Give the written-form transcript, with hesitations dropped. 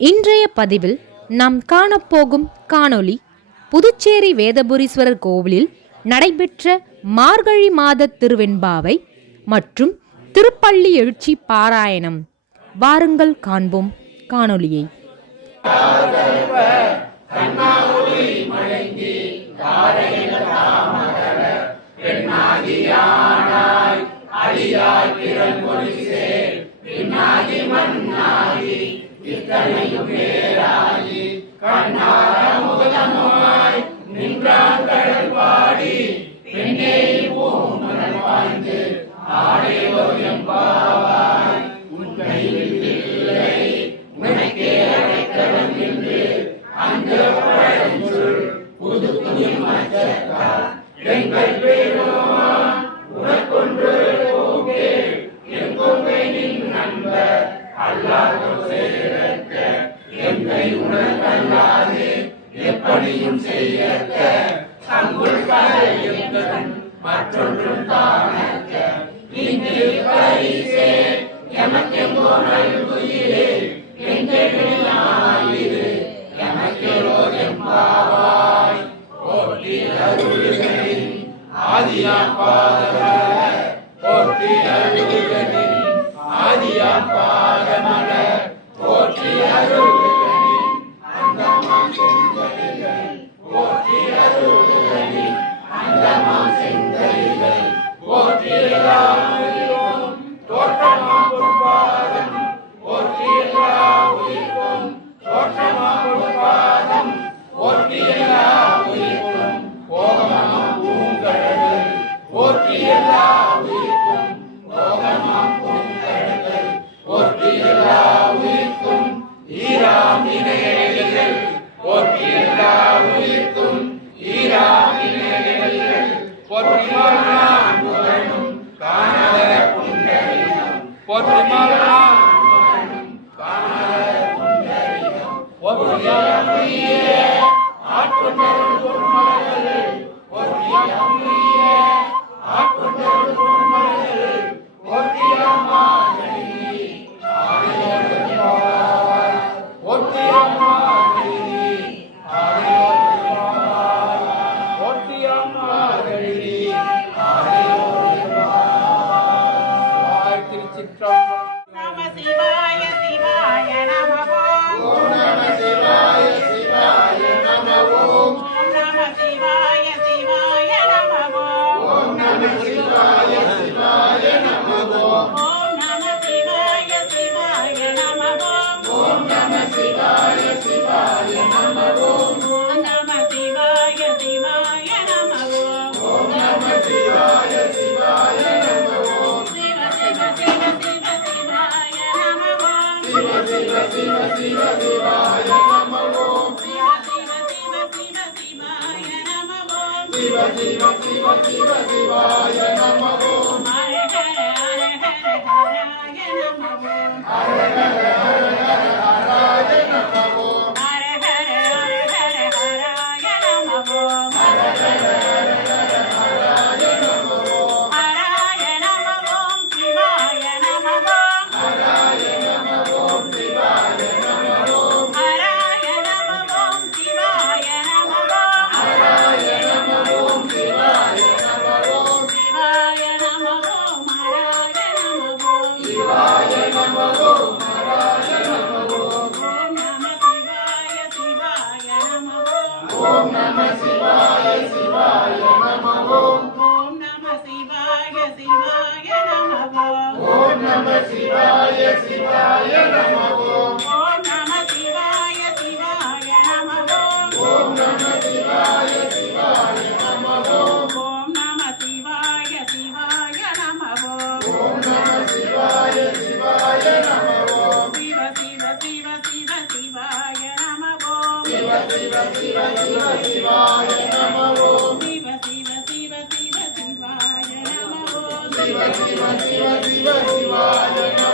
இன்றைய பதிவில் நாம் காணப்போகும் காணொளி புதுச்சேரி வேதபுரீஸ்வரர் கோவிலில் நடைபெற்ற மார்கழி மாத திருவெண்பாவை மற்றும் திருப்பள்ளி எழுச்சி பாராயணம். வாருங்கள் காண்போம் காணொளியை. எப்படியும் செய்யற்க அங்குள் கரையும் மற்றொன்றும் காணற்க இன்று பரிசே எமக்கெங்கோ நல்குயிரே எங்கெழிலாயிரு எமக்கெரோ எம்பாவாய் போற்றி அருள்களின் ஆதியாம் பாதமல போற்றி அருள்களின் ஆதியாம் பாதமல போற்றி அருள்களின் அந்தமாம் செங்கலிகள் போற்றி அருள்களின் அந்தமாம் செங்கலிகள் போற்றி எல்லாருயிரும் தோற்றமாம் பொற்பாதம் போற்றி எல்லா உயிர்க்கும் தோற்றமாம் பொற்பாதம் போற்றி எல்லா உயிர்க்கும் போகமாம் பூங்கடல்கள் போற்றி எல்லா உயிர்க்கும் போகமாம் பூங்கடல்கள் போற்றி எல்லா உயிர்க்கும் ஈராம் இணையடிகள் போற்றி எல்லா உயிர்க்கும் ஈராம் இணையடிகள் போற்றி மாறான் புகழும் காணாத புண்டரிகம் போற்றி மாறான் புகழும் காணாத புண்டரிகம் போற்றி அம்மியே ஆற்றுநர் பொன்மலர்கள் போற்றி அம்மியே ஆற்றுநர் பொன்மலர்கள் போற்றி அம்மா ஓம் நம சிவாய சிவாய நம ஓம் நம சிவாய சிவாய நம ஓம் நம சிவாய சிவாய நம ஓம் நம சிவாய சிவாய நம ஓம் நம சிவாய சிவாய நம ஓம் நம சிவாய சிவாய நம ஓம் நம சிவாய சிவாய நம சிவ சிவ சிவ சிவ சிவாய நம சிவ சிவ சிவ சிவ சிவாய நம சிவ சிவ சிவ சிவ சிவாய நம சிவ சிவ சிவ சிவ சிவாய நம